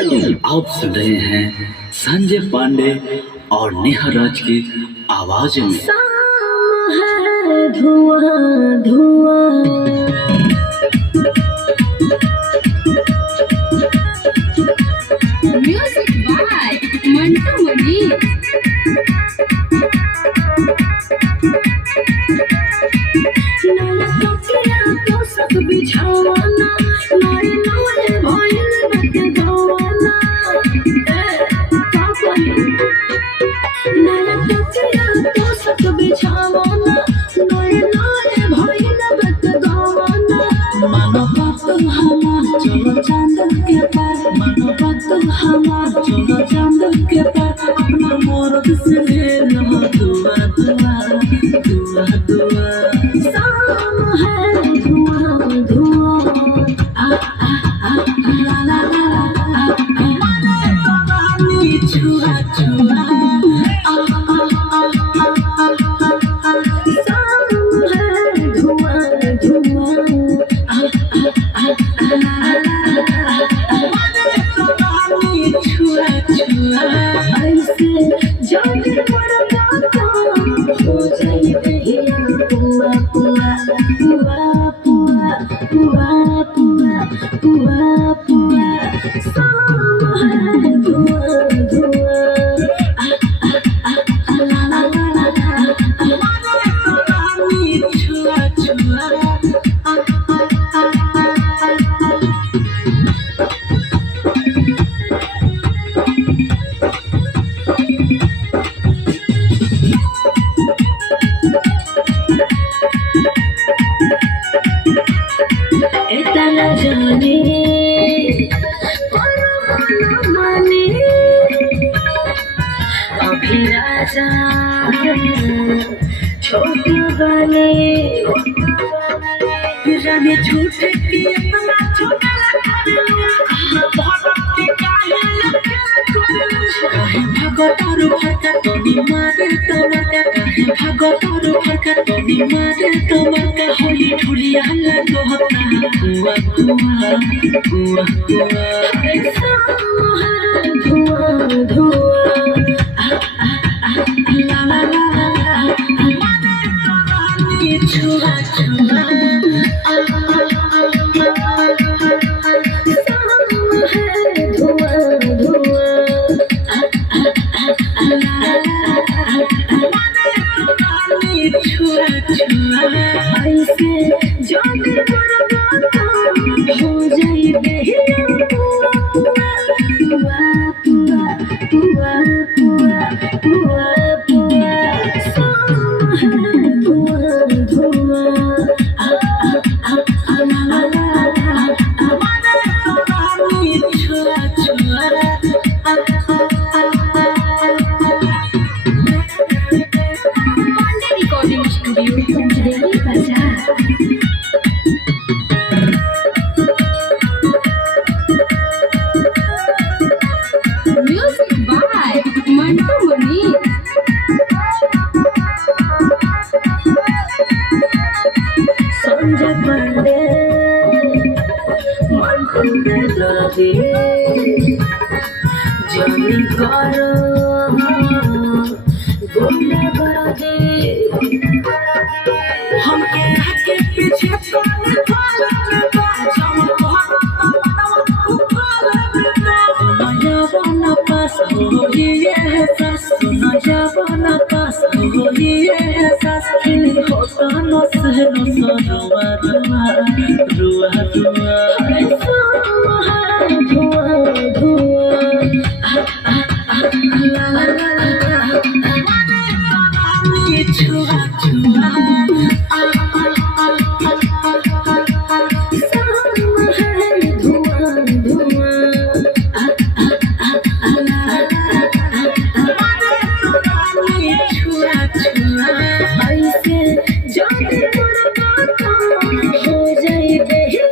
आप सुन रहे हैं संजय पांडे और नेहा राज की आवाज में। शाम है धुआं धुआं, म्यूजिक बाय मंटू मनी। बिछावाना नए नए भइल बाटे गवाना का कही नया टकिया तो सब बिछावाना नए नए भइल बाटे गवाना। मानो बात हमार चलो चांद के पार, मानो बात हमार चलो चांद के पार, अपना मोरब से भेल हो दुआ दुआ दुआ दुआ। शाम है धुआं धुआं, आ आ आ ला ला ला ला, माने तो रानी छुआ छुआ, आ आ आ आ आ। शाम है धुआं धुआं, आ आ आ ला ला ला, माने तो रानी छुआ छुआ। ऐसे जब मुर्गा हो जाए दहिया पुआ पुआ पुआ पुआ पुआ पुआ पुआ पुआ। शाम है धुआं धुआं, आ आ आ ला ला ला ला, माने तो रानी छुआ छुआ, आ आ आ आ। इतना जाने और मन माने अभी राजा छोटे बने जाने झूठे की अपना छोटा भागतारू फरका तनी मारे तमका, काहे भागतारू फरका तनी मारे तमका। होली ठुलिया लगोता कुआ कुआ कुआ कुआ। शाम है धुआं धुआं, आ आ आ ला ला ला ला, माने तो रानी छुआ छुआ, आ आ आ आ। शाम है धुआं धुआं, आ आ आ ला ला ला, माने तो रानी छुआ छुआ। ऐसे जब मुर्गा हो जाए दहिया पुआ पुआ पुआ पुआ पुआ पुआ पुआ। शाम है धुआं धुआं, आ आ आ ला ला ला, माने तो रानी छुआ छुआ, आ आ आ आ। पांडे रिकॉर्डिंग स्टूडियो दिल्ली बाजार। म्यूजिक बाय मंटू मनी। संजय पांडे मंटू बेदर्दी जमी करो गोले बरदे हमके आगे पीछे कोने वाला जम नया बना पास हो ये सास, नया बना पास हो ये सास। होता न सहनो रुआ रुआ रुआ रुआ। शाम है धुआं धुआं, आ आ आ ला ला ला, माने तो रानी छुआ छुआ, आ आ आ आ। शाम है धुआं धुआं, आ आ आ ला ला, माने तो रानी छुआ छुआ। ऐसे जब मुर्गा हो जाए दहिया